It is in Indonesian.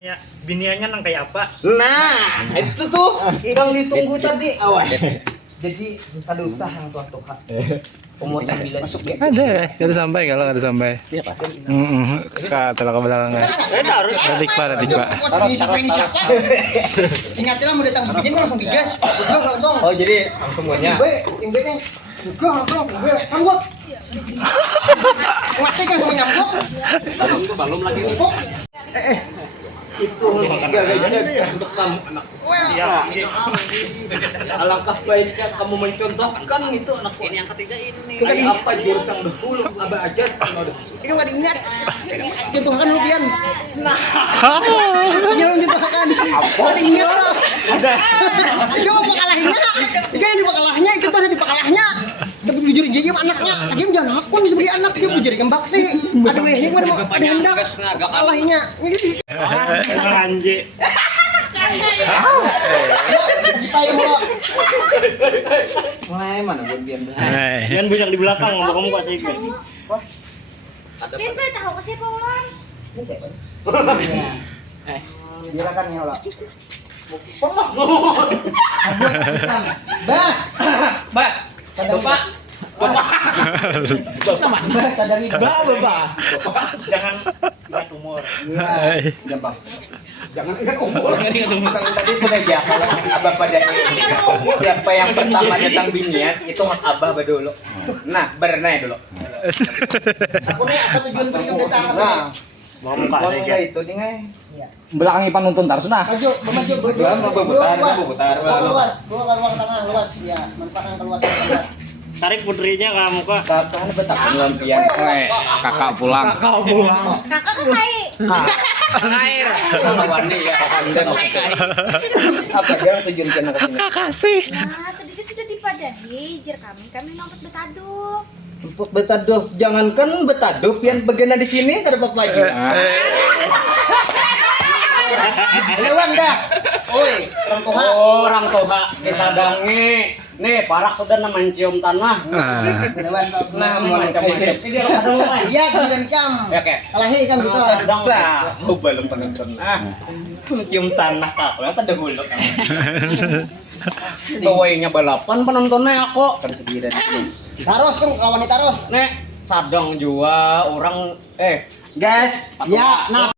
Ya, biniannya nang kayak apa? Nah, itu tuh yang ditunggu tadi awal. Jadi ada usaha yang tua-tua. Umur 9 masuk ya. Ada sampai kalau ada sampai. Iya, Pak. Kata ke belakang. Harus. Detik Pak. Taruh siapa ini siapa? Ingatlah mau datang bikin langsung digas. Langsung. Oh, jadi langsung semuanya. Imbe-nya juga langsung. Kan gua. Mati kan sama nyambuk. Belum lagi. Itu gagahnya untuk kamu anak. Iya. Alangkah baiknya kamu mencontohkan itu anakku. Ini yang ketiga ini. Kayak apa jurus yang dahulu abah aja itu gak diingat. Contohkan lu Pian. Nah. Jangan contohkan. Apa diingat lah. Ada. Itu mau kalahnya. Ikan yang dipakalahnya itu tuh dipakalahnya. Sebut bujur jadi anaknya. Lagi jangan hakun sebagai anak dia bujur yang bakti. Ada wehing ada hendak. Kalahnya. Gitu. Anjir. Mulai mana buat biar Jangan banyak di belakang ngomong kamu kok sih. Tempe tahu ke siapa orang? Ini siapa? Silakan ya Allah. Bah. Bapak. Bah, sadari Bapak. Jangan ingat umur. Iya. Gampang. Jangan ingat umur. Tadi sudah ya kalau abah pada siapa yang pertama datang binian itu hak abah dulu. Nah, berenai dulu. Aku nih apa tujuan beliau datang ke sini? Mau muka Kalau saya. itu nih ngai. Belakangi panuntun tarus nah. Maju, berdua mau berputar. Luas, dua ruang tengah luas ya, manfaatkan keluasan. Tarik putrinya ke muka. Kakak betapa lampian. Kakak pulang. Kakak kan baik. Air. Wani ya, apa dia tujuan kena ke sini? Kasih. Nah, tadi kan sudah dipadahi jer kami mau betaduk. Untuk betaduh, jangankan betaduh, pian bagian di sini kada dapat lagi. Lewat dah. Oi, orang toha. Oh, orang toha disadangi. Nih, parak sudah mencium tanah. Lewat. Nah, Macam-macam. Ini dia kadang main. iya, kemudian cam. Ya, Kek. Kalahi kan gitu. Sedang. Oh, belum penonton. Cium tanah tak, apa ada huluk. Tuwainya balapan penontonnya aku. Kan segiran. Taros kan kawan taros. Nek, sadang jua orang Gas. Ya, nah